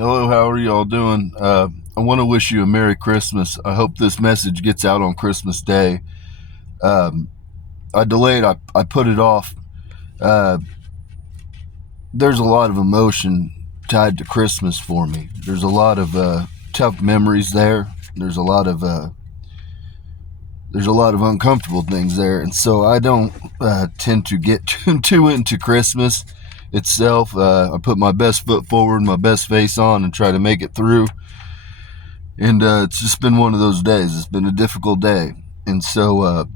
Hello, how are you all doing? I want to wish you a Merry Christmas. I hope this message gets out on Christmas Day. Um, I delayed, I put it off. Uh, there's a lot of emotion tied to Christmas for me. There's a lot of tough memories there. There's a lot of uncomfortable things there, and so I don't tend to get too into Christmas itself. I put my best foot forward, my best face on, and try to make it through. And it's just been one of those days. It's been a difficult day, and so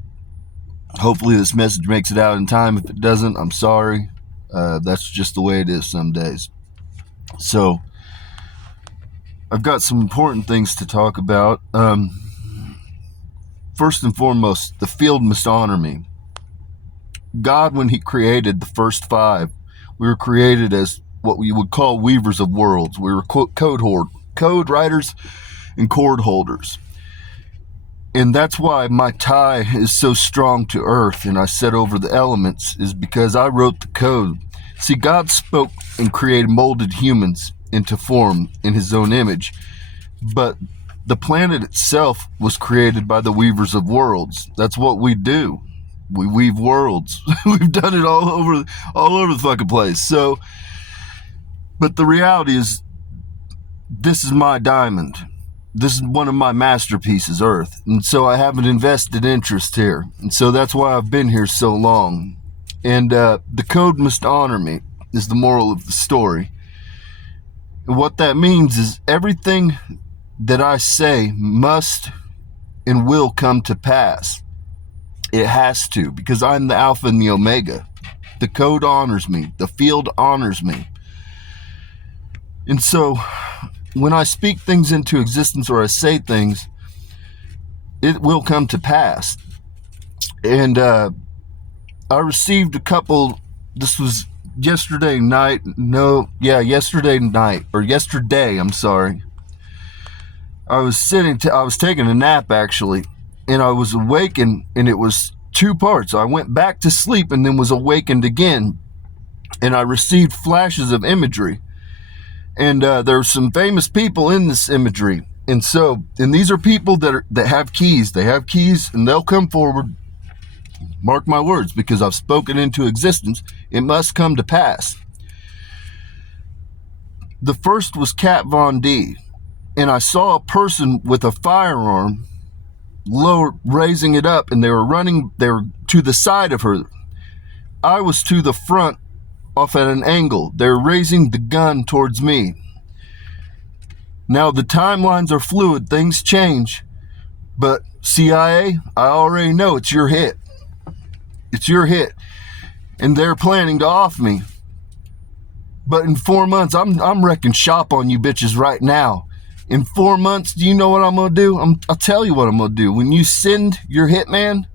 hopefully this message makes it out in time. If it doesn't, I'm sorry. That's just the way it is some days. So I've got some important things to talk about. First and foremost, the field must honor me. God, when he created the first five, we were created as what we would call weavers of worlds. We were code writers and cord holders. And that's why my tie is so strong to earth and I set over the elements, is because I wrote the code. See, God spoke and molded humans into form in his own image. But the planet itself was created by the weavers of worlds. That's what we do. We weave worlds. We've done it all over the fucking place. So, but the reality is, this is my diamond. This is one of my masterpieces, Earth. And so I have an invested interest here. And so that's why I've been here so long. And the code must honor me, is the moral of the story. And what that means is everything that I say must and will come to pass. It has to, because I'm the Alpha and the Omega. The code honors me. The field honors me. And so when I speak things into existence, or I say things, it will come to pass. And I received a couple, this was yesterday, I'm sorry. I was taking a nap actually, and I was awakened, and it was two parts. I went back to sleep and then was awakened again, and I received flashes of imagery. And there are some famous people in this imagery. And these are people that have keys. They have keys, and they'll come forward. Mark my words, because I've spoken into existence. It must come to pass. The first was Kat Von D. And I saw a person with a firearm raising it up, and they were to the side of her. I was to the front, off at an angle. They're raising the gun towards me. Now the timelines are fluid, things change, but CIA, I already know it's your hit. It's your hit. And they're planning to off me. But in 4 months, I'm wrecking shop on you bitches right now. In 4 months, do you know what I'm going to do? I'll tell you what I'm going to do. When you send your hitman,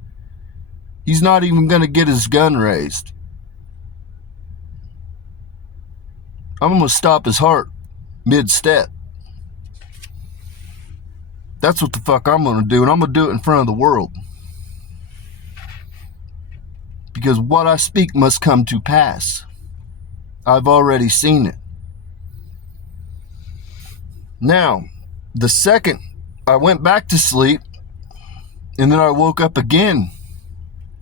he's not even going to get his gun raised. I'm going to stop his heart mid-step. That's what the fuck I'm going to do, and I'm going to do it in front of the world. Because what I speak must come to pass. I've already seen it. Now, the second, I went back to sleep, and then I woke up again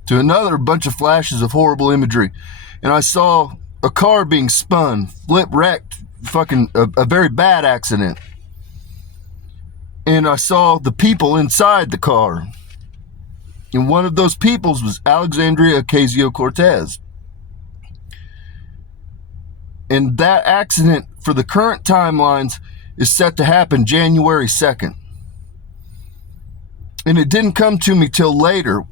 to another bunch of flashes of horrible imagery. And I saw a car being spun, wrecked, fucking a very bad accident. And I saw the people inside the car. And one of those peoples was Alexandria Ocasio-Cortez. And that accident, for the current timelines, is set to happen January 2nd. And it didn't come to me till later.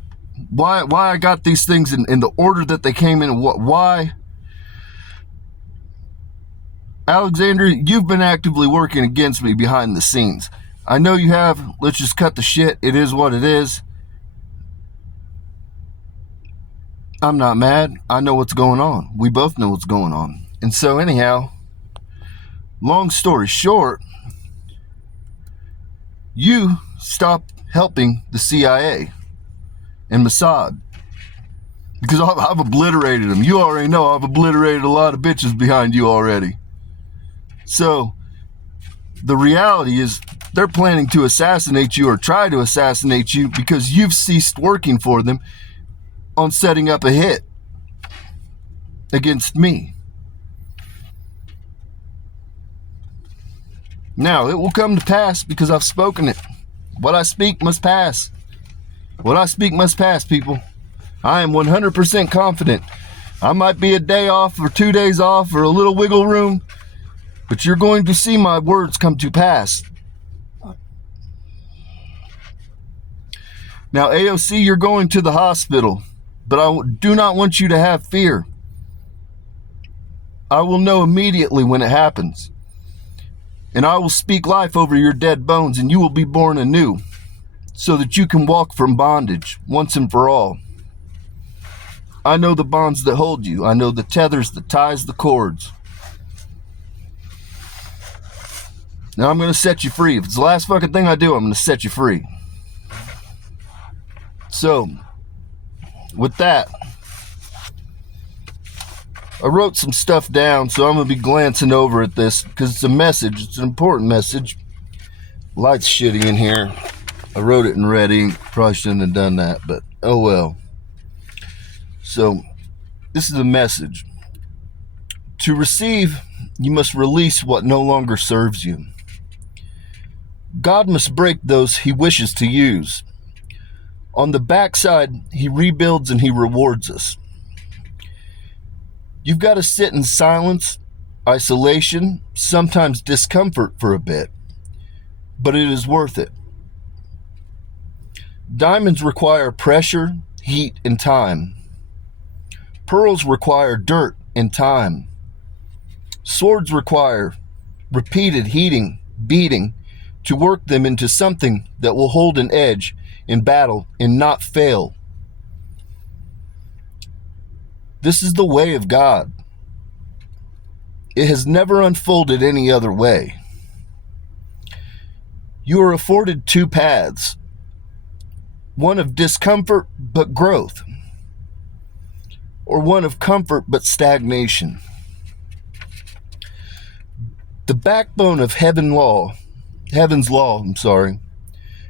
Why I got these things in the order that they came in, why? Alexandria, you've been actively working against me behind the scenes. I know you have. Let's just cut the shit. It is what it is. I'm not mad. I know what's going on. We both know what's going on. And so anyhow, long story short, you stop helping the CIA and Mossad, because I've obliterated them. You already know I've obliterated a lot of bitches behind you already. So The reality is they're planning to assassinate you or try to assassinate you because you've ceased working for them on setting up a hit against me. Now, it will come to pass because I've spoken it. What I speak must pass. What I speak must pass, people. I am 100% confident. I might be a day off or 2 days off or a little wiggle room, but you're going to see my words come to pass. Now, AOC, you're going to the hospital, but I do not want you to have fear. I will know immediately when it happens. And I will speak life over your dead bones, and you will be born anew, so that you can walk from bondage once and for all. I know the bonds that hold you. I know the tethers, the ties, the cords. Now I'm going to set you free. If it's the last fucking thing I do, I'm going to set you free. So, with that, I wrote some stuff down, so I'm going to be glancing over at this because it's a message. It's an important message. Light's shitty in here. I wrote it in red ink. Probably shouldn't have done that, but oh well. So, this is a message. To receive, you must release what no longer serves you. God must break those he wishes to use. On the backside, he rebuilds and he rewards us. You've got to sit in silence, isolation, sometimes discomfort for a bit, but it is worth it. Diamonds require pressure, heat, and time. Pearls require dirt and time. Swords require repeated heating, beating, to work them into something that will hold an edge in battle and not fail. This is the way of God. It has never unfolded any other way. You are afforded two paths, one of discomfort but growth, or one of comfort but stagnation. The backbone of heaven's law,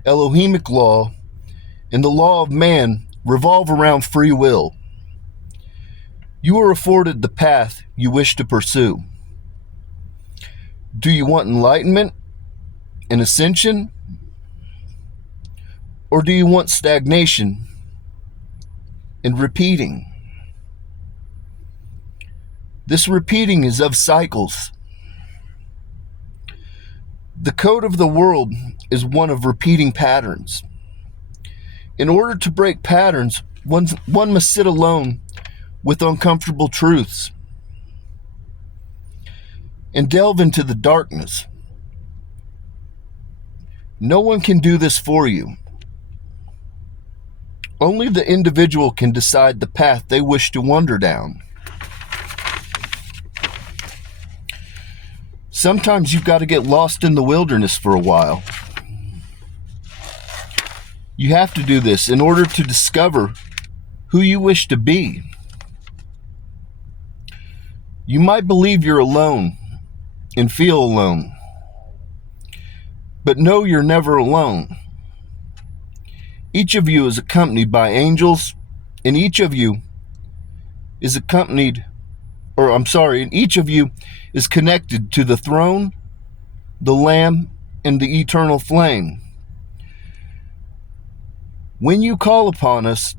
Elohimic law, and the law of man revolve around free will. You are afforded the path you wish to pursue. Do you want enlightenment and ascension? Or do you want stagnation and repeating? This repeating is of cycles. The code of the world is one of repeating patterns. In order to break patterns, one must sit alone with uncomfortable truths and delve into the darkness. No one can do this for you. Only the individual can decide the path they wish to wander down. Sometimes you've got to get lost in the wilderness for a while. You have to do this in order to discover who you wish to be. You might believe you're alone and feel alone, but know you're never alone. Each of you is accompanied by angels, and each of you is each of you is connected to the throne, the Lamb, and the eternal flame. When you call upon us,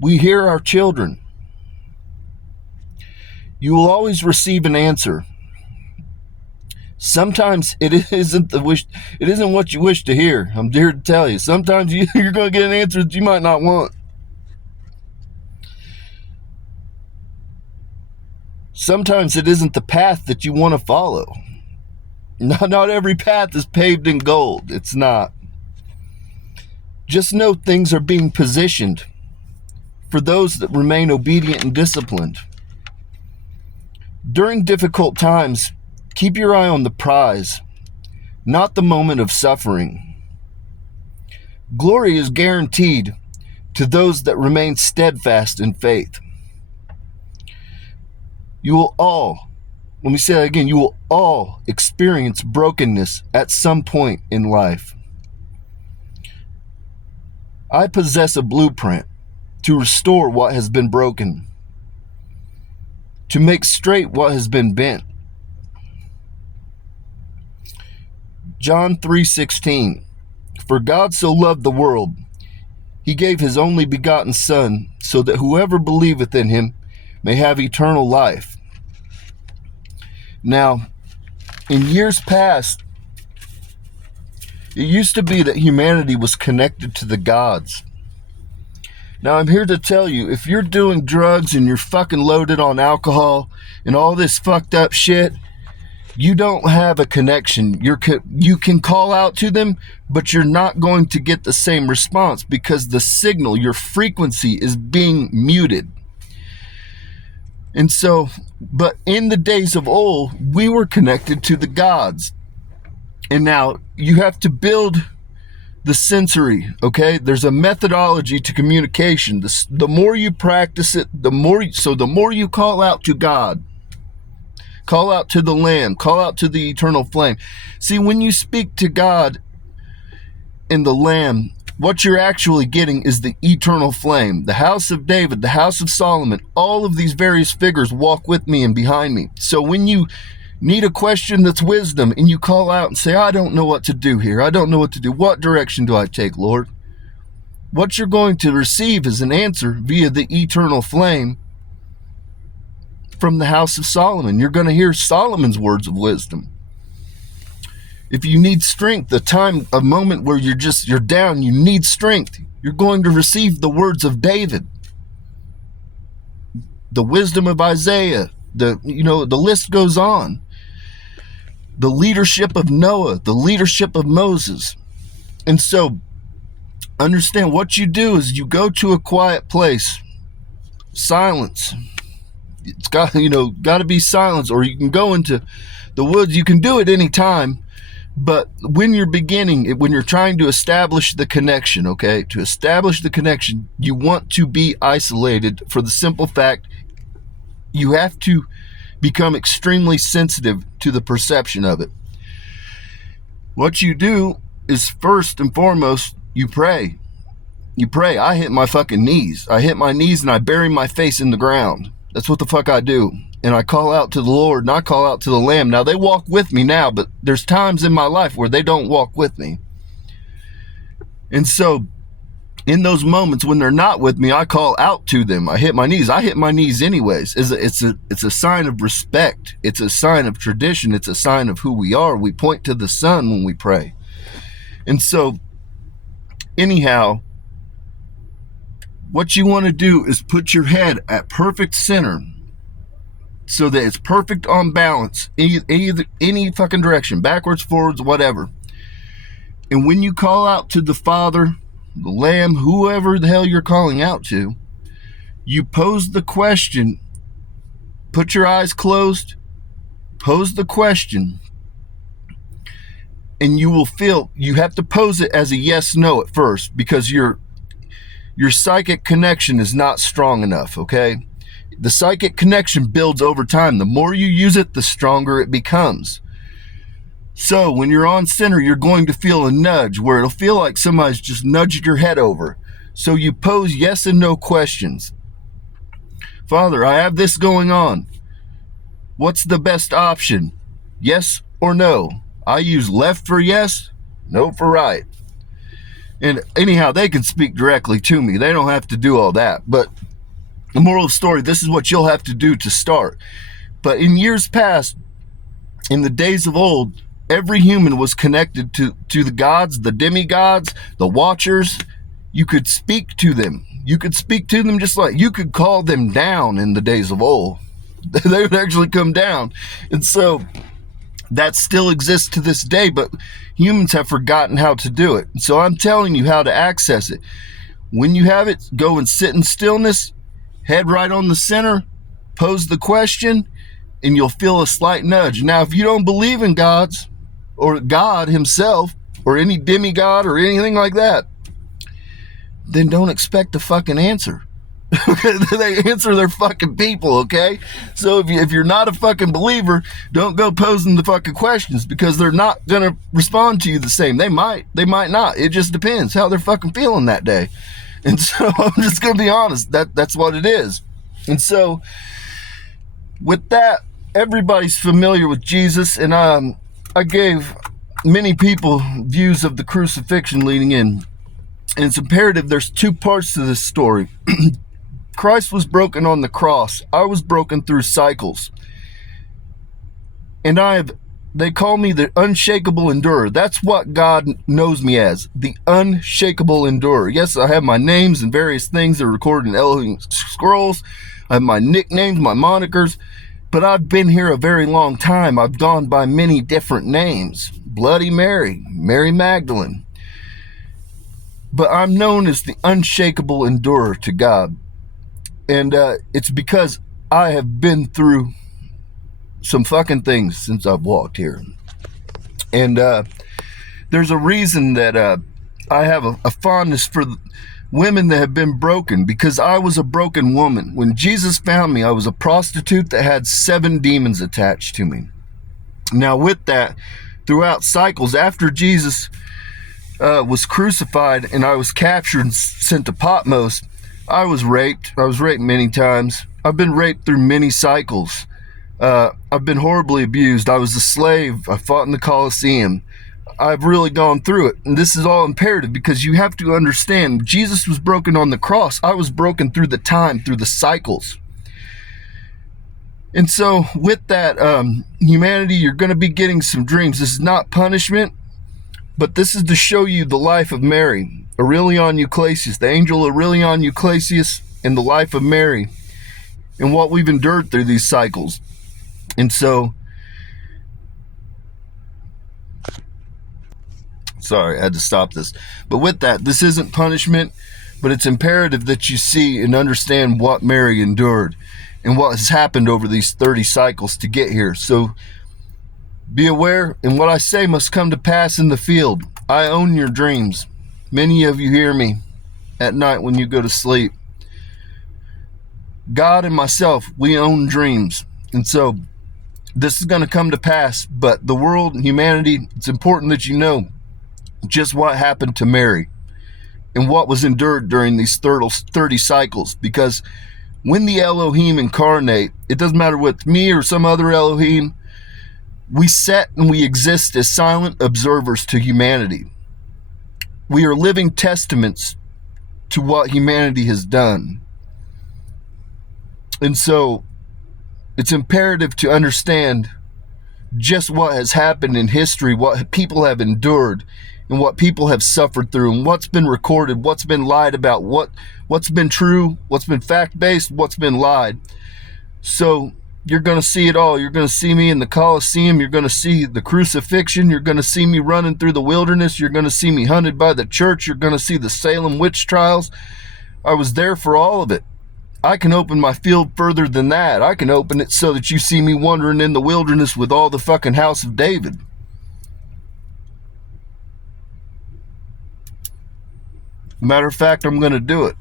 we hear our children. You will always receive an answer. Sometimes it isn't what you wish to hear. I'm here to tell you. Sometimes you're going to get an answer that you might not want. Sometimes it isn't the path that you want to follow. Not every path is paved in gold. It's not. Just know things are being positioned for those that remain obedient and disciplined. During difficult times, keep your eye on the prize, not the moment of suffering. Glory is guaranteed to those that remain steadfast in faith. You will all Let me say that again. You will all experience brokenness at some point in life. I possess a blueprint to restore what has been broken, to make straight what has been bent. John 3:16. For God so loved the world, he gave his only begotten Son, so that whoever believeth in him may have eternal life. Now, in years past, it used to be that humanity was connected to the gods. Now, I'm here to tell you, if you're doing drugs and you're fucking loaded on alcohol and all this fucked up shit, you don't have a connection. You can call out to them, but you're not going to get the same response because the signal, your frequency, is being muted. And so, but in the days of old, we were connected to the gods. And now you have to build the sensory, okay? There's a methodology to communication. The more you practice it, the more you call out to God, call out to the Lamb, call out to the eternal flame. See, when you speak to God and the Lamb, what you're actually getting is the eternal flame, the house of David, the house of Solomon. All of these various figures walk with me and behind me. So when you need a question that's wisdom and you call out and say, I don't know what to do here. I don't know what to do. What direction do I take, Lord? What you're going to receive is an answer via the eternal flame from the house of Solomon. You're going to hear Solomon's words of wisdom. If you need strength, a moment where you're down, you need strength, you're going to receive the words of David, the wisdom of Isaiah, the list goes on. The leadership of Noah, the leadership of Moses. And so understand what you do is you go to a quiet place, silence. It's got to be silence, or you can go into the woods. You can do it anytime. But when you're when you're trying to establish the connection, okay, to establish the connection, you want to be isolated for the simple fact you have to become extremely sensitive to the perception of it. What you do is first and foremost, you pray. You pray. I hit my fucking knees. I hit my knees and I bury my face in the ground. That's what the fuck I do. And I call out to the Lord and I call out to the Lamb. Now they walk with me now, but there's times in my life where they don't walk with me. And so in those moments when they're not with me, I call out to them. I hit my knees. I hit my knees anyways. It's a sign of respect. It's a sign of tradition. It's a sign of who we are. We point to the sun when we pray. And so anyhow, what you want to do is put your head at perfect center so that it's perfect on balance, any fucking direction, backwards, forwards, whatever. And when you call out to the Father, the Lamb, whoever the hell you're calling out to, you pose the question, put your eyes closed, pose the question, and you will feel, you have to pose it as a yes, no at first, because your psychic connection is not strong enough, okay? The psychic connection builds over time. The more you use it, the stronger it becomes. So when you're on center, you're going to feel a nudge where it'll feel like somebody's just nudged your head over. So you pose yes and no questions. Father, I have this going on. What's the best option? Yes or no? I use left for yes, no for right. And anyhow, they can speak directly to me. They don't have to do all that. But the moral of the story, this is what you'll have to do to start. But in years past, in the days of old, every human was connected to the gods, the demigods, the watchers. You could speak to them. You could speak to them just like you could call them down in the days of old. They would actually come down. And so that still exists to this day, but humans have forgotten how to do it. So I'm telling you how to access it. When you have it, go and sit in stillness, head right on the center, pose the question, and you'll feel a slight nudge. Now, if you don't believe in gods or God himself or any demigod or anything like that, then don't expect a fucking answer. They answer their fucking people, okay? So if you're not a fucking believer, don't go posing the fucking questions, because they're not gonna respond to you the same. They might not. It just depends how they're fucking feeling that day. And so I'm just gonna be honest. That's what it is. And so with that, everybody's familiar with Jesus, and I gave many people views of the crucifixion leading in. And it's imperative. There's two parts to this story. Christ was broken on the cross. I was broken through cycles. And they call me the unshakable endurer. That's what God knows me as, the unshakable endurer. Yes, I have my names and various things that are recorded in Elohim scrolls. I have my nicknames, my monikers, but I've been here a very long time. I've gone by many different names. Bloody Mary, Mary Magdalene. But I'm known as the unshakable endurer to God. And it's because I have been through some fucking things since I've walked here. And there's a reason that I have a fondness for women that have been broken, because I was a broken woman. When Jesus found me, I was a prostitute that had 7 demons attached to me. Now with that, throughout cycles, after Jesus was crucified and I was captured and sent to Patmos, I was raped. I was raped many times. I've been raped through many cycles. I've been horribly abused. I was a slave. I fought in the Colosseum. I've really gone through it. And this is all imperative, because you have to understand, Jesus was broken on the cross. I was broken through the time, through the cycles. And so with that, humanity, you're going to be getting some dreams. This is not punishment, but this is to show you the life of Mary. Aurelian Euclasius, the angel Aurelian Euclasius, and the life of Mary, and what we've endured through these cycles. And so, sorry, I had to stop this. But with that, this isn't punishment, but it's imperative that you see and understand what Mary endured and what has happened over these 30 cycles to get here. So be aware, and what I say must come to pass in the field. I own your dreams. Many of you hear me at night when you go to sleep. God and myself, we own dreams. And so this is going to come to pass. But the world and humanity, it's important that you know just what happened to Mary and what was endured during these 30 cycles. Because when the Elohim incarnate, it doesn't matter with me or some other Elohim, we set and we exist as silent observers to humanity. We are living testaments to what humanity has done. And so it's imperative to understand just what has happened in history, what people have endured, and what people have suffered through, and what's been recorded, what's been lied about, what's been true, what's been fact-based, what's been lied. So you're going to see it all. You're going to see me in the Colosseum. You're going to see the crucifixion. You're going to see me running through the wilderness. You're going to see me hunted by the church. You're going to see the Salem witch trials. I was there for all of it. I can open my field further than that. I can open it so that you see me wandering in the wilderness with all the fucking house of David. Matter of fact, I'm going to do it.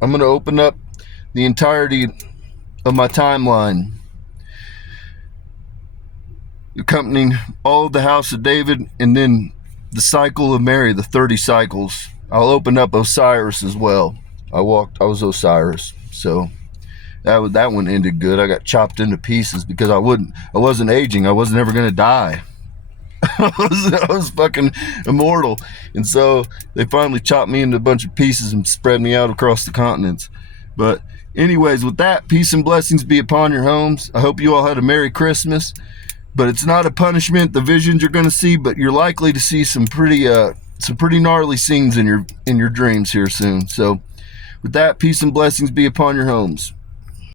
I'm going to open up the entirety of my timeline, accompanying all of the house of David, and then the cycle of Mary, the 30 cycles. I'll open up Osiris as well. I was Osiris, so that one ended good. I got chopped into pieces because I wasn't aging. I wasn't ever going to die. I was fucking immortal. And so they finally chopped me into a bunch of pieces and spread me out across the continents. But anyways, with that, peace and blessings be upon your homes. I hope you all had a Merry Christmas. But it's not a punishment, the visions you're going to see, but you're likely to see some pretty gnarly scenes in your dreams here soon. So with that, peace and blessings be upon your homes.